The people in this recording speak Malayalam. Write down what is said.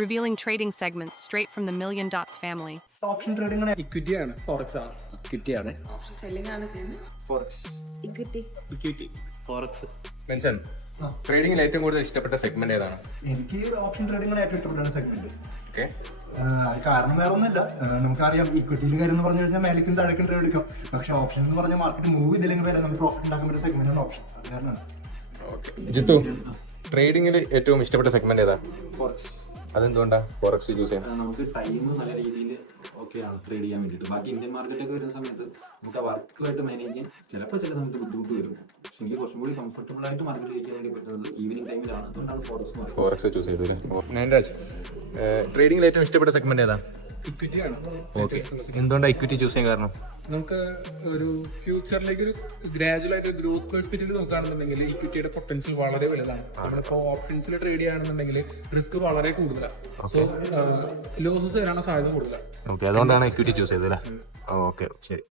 revealing trading segments straight from the Million Dots family. Option trading ആണ്. ഇക്വിറ്റി ആണ്, ഫോറക്സ് ആണ്. ഇക്വിറ്റി ആണ്, സെല്ലിംഗ് ആണ് ചെയ്യുന്നത്. Forex, equity, forex. മെൻസൺ, ട്രേഡിംഗിൽ ഏറ്റവും കൂടുതൽ ഇഷ്ടപ്പെട്ട സെഗ്മെന്റ് ഏതാണ്? എനിക്ക് ഓപ്ഷൻ ട്രേഡിംഗ് ആണ് ഏറ്റവും ഇഷ്ടപ്പെട്ട സെഗ്മെന്റ്. ഓക്കെ, അത് കാരണം വേറെ ഒന്നുമില്ല. നമുക്കറിയാം ഇക്വിറ്റിയിൽ കാര്യം എന്ന് പറഞ്ഞു കഴിഞ്ഞാൽ മേലേക്കും താഴേക്കും ട്രേഡ് എടുക്കാം. പക്ഷെ ഓപ്ഷൻ എന്ന് പറഞ്ഞാൽ മാർക്കറ്റ് മൂവ് ചെയ്തില്ലെങ്കിൽ വരെ നമുക്ക് പ്രോഫിറ്റ് ഉണ്ടാക്കാൻ പറ്റുന്ന സെഗ്മെന്റ് ആണ് ഓപ്ഷൻ. അത് കാരണമാണ്. ഓക്കെ. ജിത്തു, ട്രേഡിംഗിൽ ഏറ്റവും ഇഷ്ടപ്പെട്ട സെഗ്മെന്റ് ഏതാ? ഫോറക്സ്. അതെന്തുകൊണ്ടാ ഫോറക്സ് ചൂസ് ചെയ്യുന്നത്? നമുക്ക് ടൈം നല്ല രീതിയിൽ ഓക്കെയാണ് ട്രേഡ് ചെയ്യാൻ വേണ്ടിയിട്ട്. ബാക്കി ഇന്ത്യൻ മാർക്കറ്റൊക്കെ വരുന്ന സമയത്ത് നമുക്ക് ആ വർക്കുമായിട്ട് മാനേജ് ചെയ്യാൻ ചിലപ്പോൾ ചില സമയത്ത് ബുദ്ധിമുട്ട് വരും. പക്ഷെ എനിക്ക് കുറച്ചും കൂടി കംഫർട്ടബിൾ ആയിട്ട് മാർക്കറ്റിൽ ഇരിക്കാൻ വേണ്ടി പറ്റുന്നത് ഈവനിങ് ടൈമിലാണ്. അതുകൊണ്ടാണ് ഫോറക്സ് എന്ന് പറയുന്നത്. ഫോറക്സ് ചൂസ് ചെയ്തല്ലേ. നയൻരാജ്, ട്രേഡിംഗിൽ ഏറ്റവും ഇഷ്ടപ്പെട്ട സെഗ്മെന്റ് ഏതാ? ഇക്വിറ്റി ആണ്. ഓക്കെ, എന്തുകൊണ്ടാണ് ഇക്വിറ്റി ചൂസ് ചെയ്യാൻ കാരണം? നമുക്ക് ഒരു ഫ്യൂച്ചറിലേക്ക് ഒരു ഗ്രാജുവൽ ആയിട്ട് ഗ്രോത്ത് പെർസ്പെക്റ്റീവ് നോക്കുകയാണെന്നുണ്ടെങ്കിൽ ഇക്വിറ്റിയുടെ പൊട്ടൻഷ്യൽ വളരെ വലുതാണ്. നമ്മളിപ്പോൾ ഓപ്ഷൻസിൽ ട്രേഡ് ചെയ്യുകയാണെന്നുണ്ടെങ്കിൽ റിസ്ക് വളരെ കൂടുതലാണ്. സോ ലോസസ് വരാനുള്ള സാധ്യത കൂടുതലാണ്. ഓക്കെ, അതുകൊണ്ടാണ് ഇക്വിറ്റി ചൂസ് ചെയ്തല്ലേ. ഓക്കെ, ശരി.